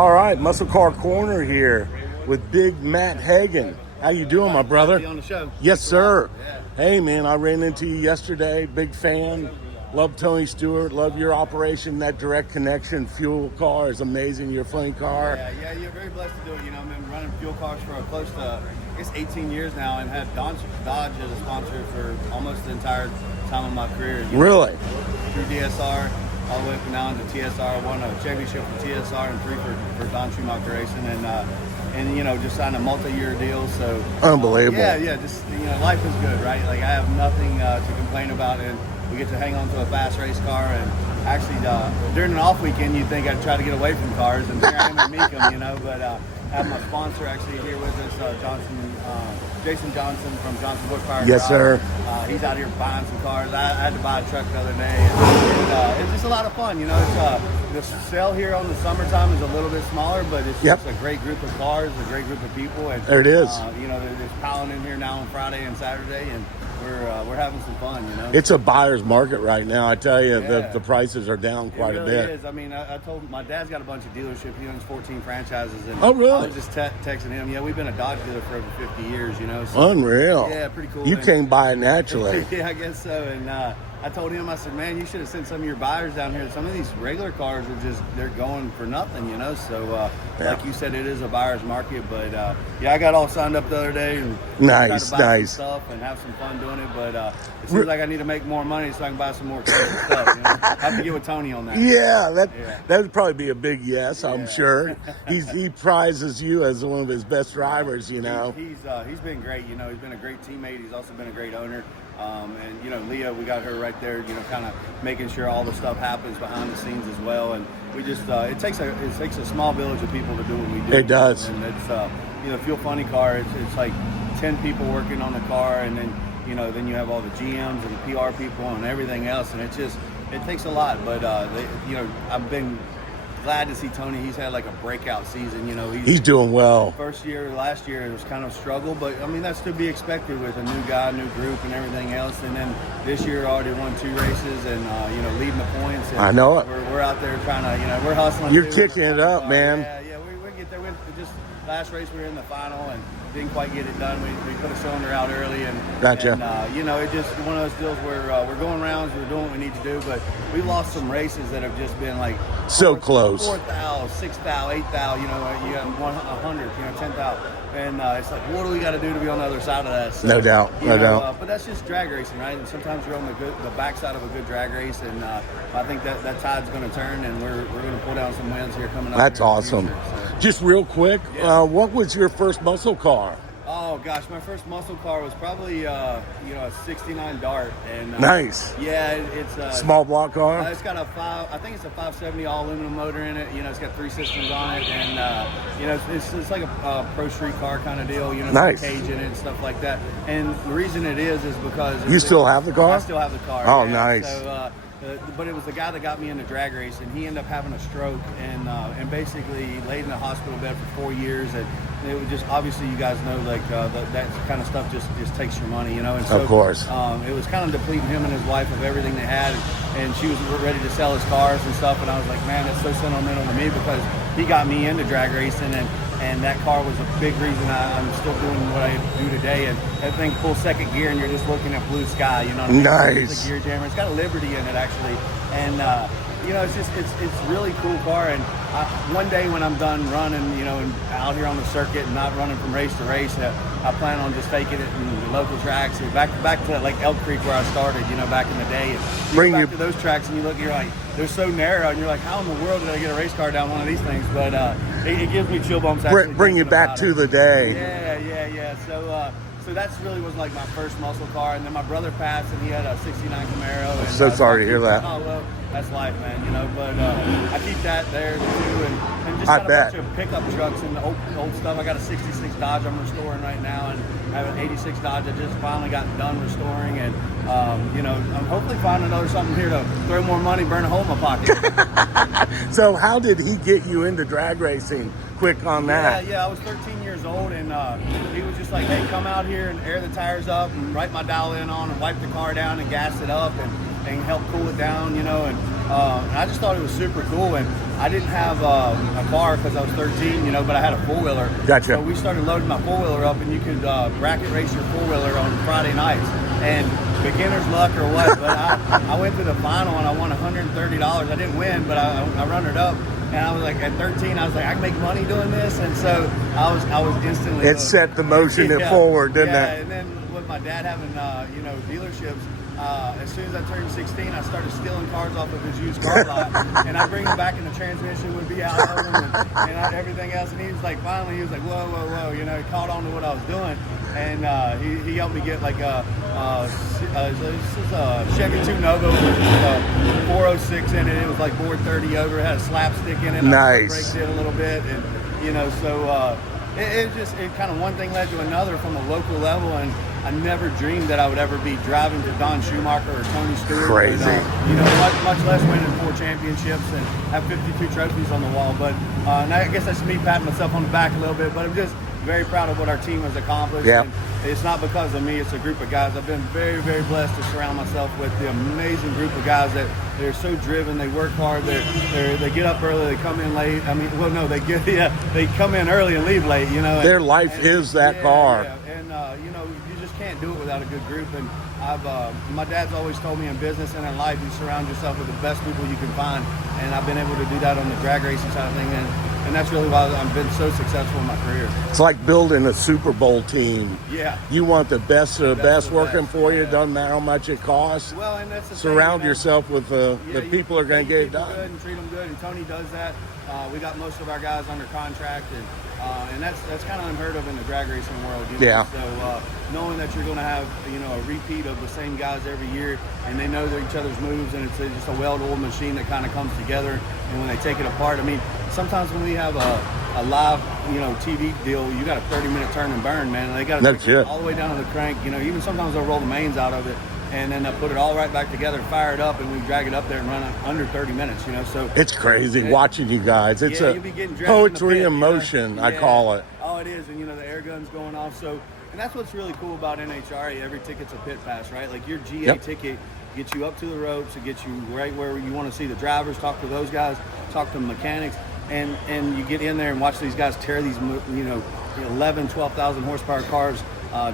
All right, Muscle Car Corner here with Big Matt Hagan. How you doing, my brother? On the show. Yes, sir. Yeah. Hey, man, I ran into you yesterday. Big fan. Love Tony Stewart. Love your operation. That direct connection fuel car is amazing. Your funny car. Yeah, you're very blessed to do it. You know, I've been running fuel cars for close to, 18 years now, and had Dodge as a sponsor for almost the entire time of my career. Really? Through DSR, all the way up now into TSR. Won a championship for TSR and 3 for Don Schumacher Racing, and you know, just signed a multi-year deal. So unbelievable. Just life is good, right? Like I have nothing to complain about, and we get to hang on to a fast race car. And actually, during an off weekend, you'd think I'd try to get away from cars, and here I am at Mecum, but I have my sponsor actually here with us, Jason Johnson from Johnson Wood Fire. Yes, sir. He's out here buying some cars. I had to buy a truck the other day, and it's just a lot of fun. The sale here on the summertime is a little bit smaller, but it's just a great group of cars, a great group of people. And there it is. There's piling in here now on Friday and Saturday, and we're having some fun. It's a buyer's market right now. I tell you, the prices are down quite a bit. It is. I mean, I told my dad's got a bunch of dealerships. He owns 14 franchises. And oh, really? I was just texting him. Yeah, we've been a Dodge dealer for over 50 years. So, unreal. Yeah, pretty cool. You came by it naturally. Yeah, I guess so. And I told him, I said, man, you should have sent some of your buyers down here. Some of these regular cars they're going for nothing, So, like you said, it is a buyer's market. But I got all signed up the other day and nice some stuff and have some fun doing it. But it seems like I need to make more money so I can buy some more stuff. I have to get with Tony on that. Yeah, that would probably be a big yes, I'm sure. He prizes you as one of his best drivers, He's been great. He's been a great teammate. He's also been a great owner. And Leah, we got her right there, kind of making sure all the stuff happens behind the scenes as well. And we just it takes a small village of people to do what we do. It does. And it's Fuel Funny car. It's like 10 people working on the car, and then then you have all the GMs and the PR people and everything else, and it takes a lot. But I've been glad to see Tony. He's had like a breakout season. He's doing well. Last year it was kind of struggle, but I mean that's to be expected with a new guy, new group, and everything else. And then this year already won 2 races and leading the points. And I know it. We're out there trying to we're hustling. You're kicking it up, man. Yeah, we get there. Just last race we were in the final and didn't quite get it done. We put a cylinder out early and gotcha. And it just one of those deals where we're going rounds, we're doing what we need to do, but we lost some races that have just been like so close. 4th thou, 6th thou, 8th thou, you got 100, 10th thou. And it's like, what do we got to do to be on the other side of that? So, no doubt. But that's just drag racing, right? And sometimes you're on the backside of a good drag race, and I think that tide's going to turn, and we're going to pull down some wins here coming up. That's awesome. Just real quick, what was your first muscle car? Oh gosh, my first muscle car was probably a '69 Dart, and nice. Yeah, it's a small block car. It's got I think it's a 570 all aluminum motor in it. It's got 3 systems on it, and it's like a pro street car kind of deal. Nice. Cage in it and stuff like that. And the reason it is because you still have the car. I still have the car. Oh, nice. So, but it was the guy that got me into drag racing. He ended up having a stroke and basically laid in a hospital bed for 4 years. And it was just, obviously you guys know, like that kind of stuff just takes your money, And so, of course. It was kind of depleting him and his wife of everything they had, and she was ready to sell his cars and stuff. And I was like, man, that's so sentimental to me because he got me into drag racing, and that car was a big reason I'm still doing what I do today. And that thing pulls second gear, and you're just looking at blue sky. Nice. It's a gear jammer. It's got a Liberty in it actually, and it's really cool car. And one day when I'm done running, and out here on the circuit and not running from race to race, I plan on just taking it in the local tracks, back to like Elk Creek where I started, back in the day. And you go back to those tracks and you look, you're like, they're so narrow, and you're like, how in the world did I get a race car down one of these things? But it gives me chill bumps. Bring you back to the day. Yeah. So that's really was like my first muscle car, and then my brother passed, and he had a '69 Camaro. And, so sorry to hear that. Oh well, that's life, man. But I keep that there too, and just got a bunch of pickup trucks and old stuff. I got a '66 Dodge I'm restoring right now, and I have an '86 Dodge I just finally got done restoring, and I'm hopefully finding another something here to throw more money, burn a hole in my pocket. So how did he get you into drag racing? Quick on that. Yeah, I was 13 years old, and he was just like, hey, come out here and air the tires up and write my dial in on and wipe the car down and gas it up and help cool it down, and And I just thought it was super cool. And I didn't have a car because I was 13, you know, but I had a four-wheeler. Gotcha. So we started loading my four-wheeler up, and you could bracket race your four-wheeler on Friday nights. And beginner's luck or what, but I went to the final and I won $130. I didn't win, but I runnered up. And I was like, at 13, I was like, I can make money doing this. And so I was instantly. It set the motion forward, didn't it? Yeah, and then with my dad having, you know, dealerships, as soon as I turned 16, I started stealing cars off of his used car lot. And I bring them back and the transmission would be out of them and everything else. And he was like, finally, he was like, whoa, whoa, whoa. You know, he caught on to what I was doing. And he helped me get like a Chevy 2 Nova with 406 in it. It was like board 30 over. It had a slapstick in it. Nice. I braked it a little bit, and you know, so it kind of one thing led to another from a local level, and I never dreamed that I would ever be driving to Don Schumacher or Tony Stewart. Crazy. But, you know, much less winning 4 championships and have 52 trophies on the wall. But and I guess that's me patting myself on the back a little bit, but I'm just very proud of what our team has accomplished. Yeah. And it's not because of me, it's a group of guys. I've been very, very blessed to surround myself with the amazing group of guys that they're so driven, they work hard, they get up early, they come in late. I mean, well, no, they come in early and leave late, you know. Their life is that car. Yeah. And, you know, you just can't do it without a good group. And my dad's always told me in business and in life, you surround yourself with the best people you can find. And I've been able to do that on the drag racing side of things. And that's really why I've been so successful in my career. It's like building a Super Bowl team. Yeah. You want the best of the best working for you. Yeah. Doesn't matter how much it costs. Well, and that's the Surround thing, you know, yourself with the people who are going to get it done. Good and treat them good, and Tony does that. We got most of our guys under contract, and that's kind of unheard of in the drag racing world. You know? Yeah. So knowing that you're going to have, you know, a repeat of the same guys every year, and they know each other's moves, and it's just a well-oiled machine that kind of comes together. And when they take it apart, I mean, sometimes when we have a live, you know, TV deal, you got a 30-minute turn and burn, man. And they got to take it all the way down to the crank. You know, even sometimes they'll roll the mains out of it, and then they'll put it all right back together, fire it up, and we drag it up there and run it under 30 minutes, you know. So it's crazy watching you guys. It's you'll be getting dressed poetry in the pit, in motion, I call it. Oh, it is, and you know, the air gun's going off. So, and that's what's really cool about NHRA. Every ticket's a pit pass, right? Like your GA ticket gets you up to the ropes, it gets you right where you want to see the drivers, talk to those guys, talk to the mechanics, and you get in there and watch these guys tear these, you know, 11, 12,000 horsepower cars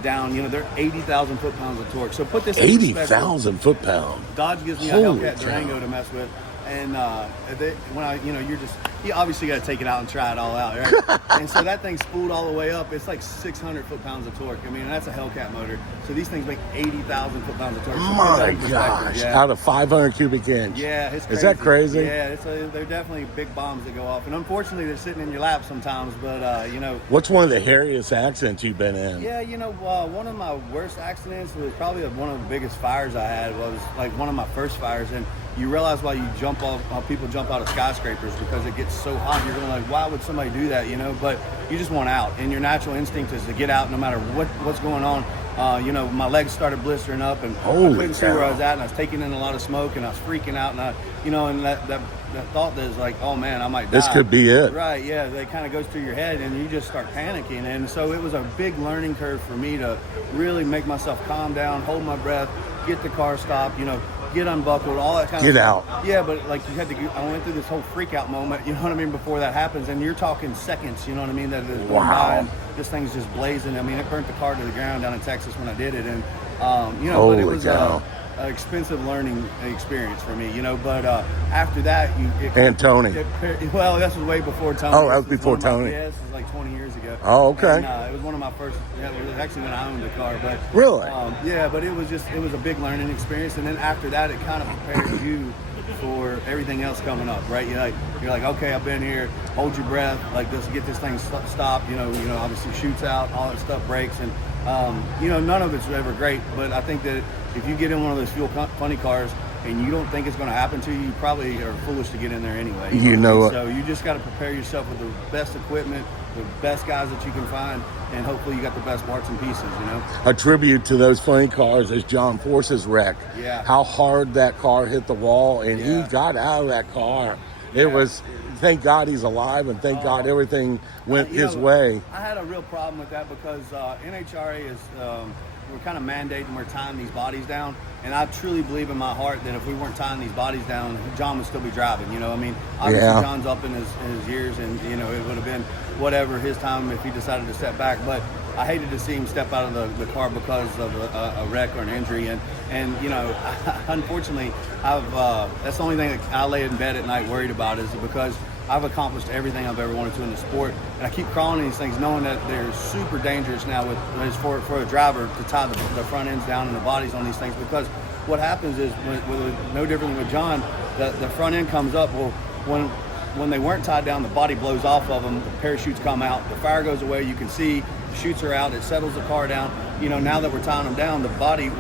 down. You know, they're 80,000 foot-pounds of torque. So put this in 80,000 foot-pounds. Dodge gives me a Hellcat Durango to mess with. And when you obviously got to take it out and try it all out, right? And so that thing's spooled all the way up. It's like 600 foot-pounds of torque. I mean, and that's a Hellcat motor. So these things make 80,000 foot-pounds of torque. So my gosh, out of 500 cubic inch. Yeah, it's crazy. Is that crazy? Yeah, they're definitely big bombs that go off. And unfortunately, they're sitting in your lap sometimes. But, you know. What's one of the hairiest accidents you've been in? Yeah, you know, one of my worst accidents was probably one of the biggest fires I had. Was like one of my first fires. And you realize why people jump out of skyscrapers, because it gets so hot. You're going like, why would somebody do that, you know? But you just want out, and your natural instinct is to get out no matter what's going on. You know, my legs started blistering up, and I couldn't see where I was at, and I was taking in a lot of smoke, and I was freaking out, and that thought that is like, oh man, I might die. This could be it. Right, yeah, that kind of goes through your head, and you just start panicking. And so it was a big learning curve for me to really make myself calm down, hold my breath, get the car stopped, you know, get unbuckled, all that kind of stuff. Get out. Yeah, but like I went through this whole freak out moment, you know what I mean, before that happens, and you're talking seconds, you know what I mean, that is going by, and this thing's just blazing. I mean, it burnt the car to the ground down in Texas when I did it, and you know, but it was an expensive learning experience for me, you know. But after that, Tony. Well, this was way before Tony. Oh, that was before Tony. Yeah, this was like 20 years ago. Oh, okay. And, it was one of my first. Yeah, it was actually when I owned a car, but really, yeah. But it was a big learning experience, and then after that, it kind of prepares you for everything else coming up, right? You're like, okay, I've been here. Hold your breath. Like, let's get this thing stopped. You know, obviously shoots out, all that stuff breaks, and you know, none of it's ever great. But I think that if you get in one of those fuel funny cars and you don't think it's going to happen to you, you probably are foolish to get in there anyway. You know so you just got to prepare yourself with the best equipment, the best guys that you can find, and hopefully you got the best parts and pieces, you know. A tribute to those funny cars is John Force's wreck. Yeah. How hard that car hit the wall, and he got out of that car. It was, thank God he's alive, and thank God everything went his way. I had a real problem with that because NHRA is we're kind of mandating we're tying these bodies down, and I truly believe in my heart that if we weren't tying these bodies down, John would still be driving. You know, I mean, obviously John's up in his years, and you know, it would have been whatever his time if he decided to step back. But I hated to see him step out of the car because of a wreck or an injury, and you know, unfortunately, that's the only thing that I lay in bed at night worried about, is because I've accomplished everything I've ever wanted to in the sport, and I keep crawling these things knowing that they're super dangerous now for a driver to tie the front ends down and the bodies on these things, because what happens is, no different than with John, the front end comes up. Well, when they weren't tied down, the body blows off of them, the parachutes come out, the fire goes away, you can see, the chutes are out, it settles the car down. You know, now that we're tying them down, the body,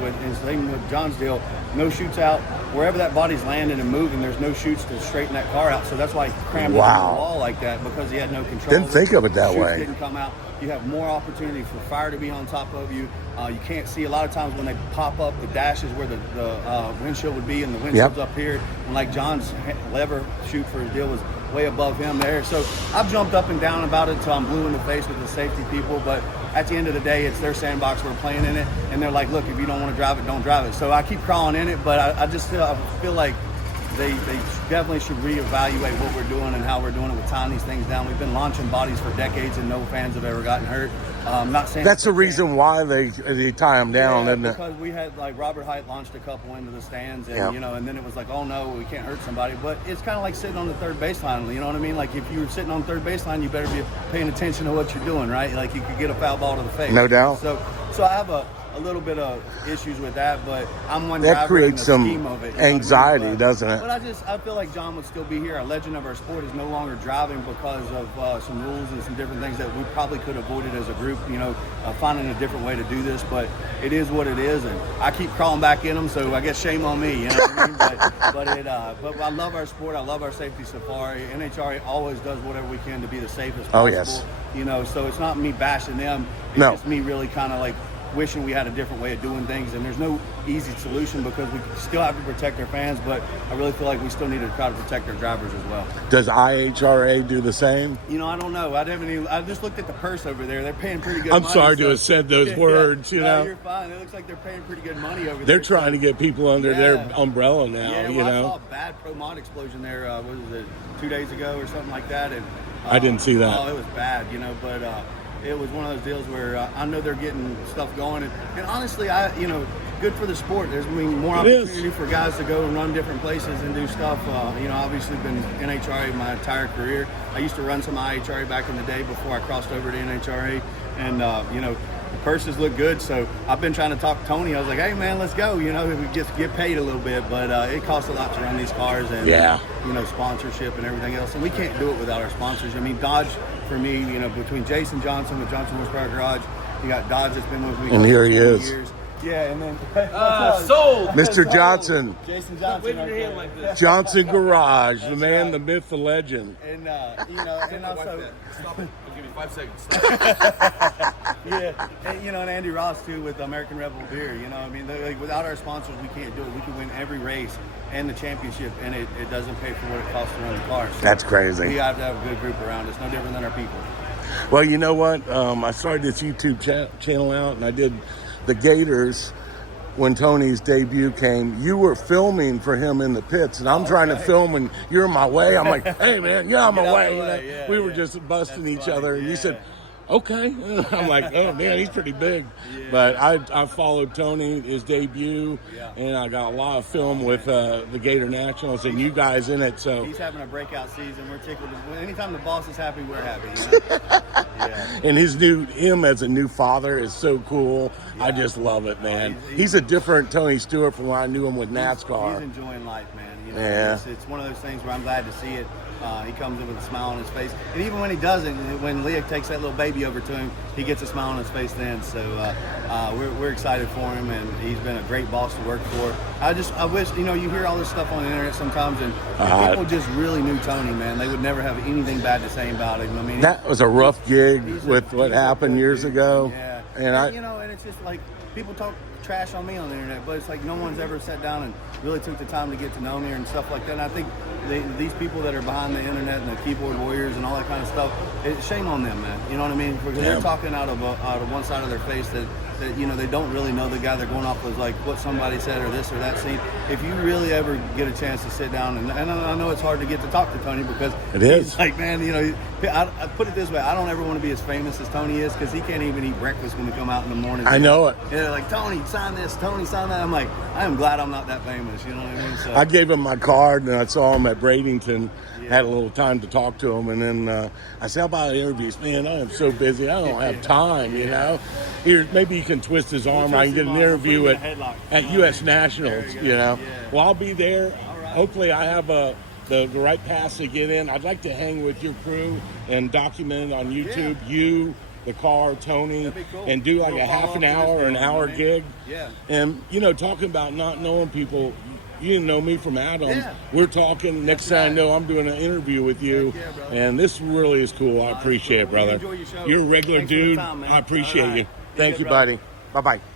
same with John's deal, no chutes out. Wherever that body's landing and moving, there's no chutes to straighten that car out. So that's why he crammed it into the wall like that, because he had no control. Didn't think of it that way. way. Didn't come out. You have more opportunity for fire to be on top of you. You can't see a lot of times when they pop up, the dash is where the windshield would be, and the windshield's up here. And like John's lever chute for his deal was way above him there. So I've jumped up and down about it until I'm blue in the face with the safety people. But at the end of the day, it's their sandbox. We're playing in it, and they're like, look, if you don't want to drive it, don't drive it. So I keep crawling in it, but I just feel like they definitely should reevaluate what we're doing and how we're doing it with tying these things down. We've been launching bodies for decades, and no fans have ever gotten hurt. Not saying that's the reason why they tie them down, isn't it? Because we had, like, Robert Height launched a couple into the stands, and you know, and then it was like, oh no, we can't hurt somebody. But it's kind of like sitting on the third baseline. You know what I mean? Like, if you were sitting on third baseline, you better be paying attention to what you're doing, right? Like, you could get a foul ball to the face. No doubt. So I have a little bit of issues with that, but I'm one that driver creates in the some scheme of it, anxiety, I mean? doesn't it? But I feel like John would still be here. A legend of our sport is no longer driving because of some rules and some different things that we probably could have avoided as a group, you know, finding a different way to do this. But it is what it is, and I keep crawling back in them, so I guess shame on me, you know what I mean? But I love our sport. I love our safety safari. NHRA always does whatever we can to be the safest possible. Oh, yes. You know, so it's not me bashing them. It's just me really kind of like wishing we had a different way of doing things, and there's no easy solution because we still have to protect our fans, but I really feel like we still need to try to protect our drivers as well. Does IHRA do the same? You know, I don't know. I just looked at the purse over there. They're paying pretty good money. I'm sorry to have said those words, you know. No, you're fine. It looks like they're paying pretty good money over there. They're trying to get people under their umbrella now, you know. I saw a bad pro mod explosion there, what was it, 2 days ago or something like that, and I didn't see that. Oh, it was bad, you know, but it was one of those deals where I know they're getting stuff going, and honestly, good for the sport. There's more opportunity for guys to go and run different places and do stuff. You know, obviously been NHRA my entire career. I used to run some IHRA back in the day before I crossed over to NHRA, and you know, the purses look good. So I've been trying to talk to Tony. I was like, hey man, let's go. You know, we just get paid a little bit, but it costs a lot to run these cars, and you know, sponsorship and everything else. And we can't do it without our sponsors. I mean, Dodge, for me, you know, between Jason Johnson with Johnson Horsepower Garage, you got Dodge that's been with me and here he is. years. Yeah, and then sold. Mr. Johnson. Jason Johnson. Waving your hand like this. Johnson Garage, the man, the myth, the legend. And you know, and also Stop it. I'll give you 5 seconds. yeah, and, you know, and Andy Ross too with American Rebel Beer. You know, I mean, like, without our sponsors, we can't do it. We can win every race and the championship, and it doesn't pay for what it costs to run the car. So that's crazy. We have to have a good group around us, no different than our people. Well, you know what? I started this YouTube channel out, and I did the Gators. When Tony's debut came, you were filming for him in the pits, and I'm trying to film, and you're in my way. I'm like, hey, man, you're on my way. You know? Yeah, we were just busting each other, and you said, okay. I'm like, oh, man, he's pretty big. Yeah. But I followed Tony, his debut, and I got a lot of film with the Gator Nationals and you guys in it. So he's having a breakout season. We're tickled. Anytime the boss is happy, we're happy. You know? And him as a new father is so cool. I just love it, man. He's a different Tony Stewart from when I knew him with NASCAR. He's enjoying life, man. You know, it's one of those things where I'm glad to see it. He comes in with a smile on his face, and even when he doesn't, when Leah takes that little baby over to him, he gets a smile on his face then. So we're excited for him, and he's been a great boss to work for. I wish, you know, you hear all this stuff on the internet sometimes, and people just really knew Tony, man. They would never have anything bad to say about him. I mean, that was a rough gig with what happened years ago. Yeah, and you know, and it's just like people talk trash on me on the internet, but it's like no one's ever sat down and really took the time to get to know me and stuff like that. And I think these people that are behind the internet and the keyboard warriors and all that kind of stuff, shame on them, man. You know what I mean? Because they're talking out of one side of their face that that, you know, they don't really know the guy. They're going off of like what somebody said or this or that scene. If you really ever get a chance to sit down, and I know it's hard to get to talk to Tony because it is he's like, man, you know, I put it this way, I don't ever want to be as famous as Tony is because he can't even eat breakfast when we come out in the morning. I know it. And they're like, Tony, sign this, Tony, sign that. I'm like, I am glad I'm not that famous, you know what I mean? So I gave him my card, and I saw him at Bradenton, had a little time to talk to him, and then I said, how about interviews? Man, I am so busy, I don't have time, you know? Here, maybe you can twist his arm, I can get an interview at U.S. Nationals, you know? Well, I'll be there. Hopefully I have the right pass to get in. I'd like to hang with your crew and document it on YouTube, you, the car, Tony, cool. and do like We'll a half an follow up hour with or this an deal, hour man. gig. Yeah. And, you know, talking about not knowing people, you didn't know me from Adam. Yeah. We're talking. Next thing I know, I'm doing an interview with you. Heck yeah, brother. And this really is cool. I appreciate it, Well, you brother. enjoy your show. You're a regular Thanks for the dude. time, man. I appreciate All right. you. Be Thank good, you, brother. buddy. Bye-bye.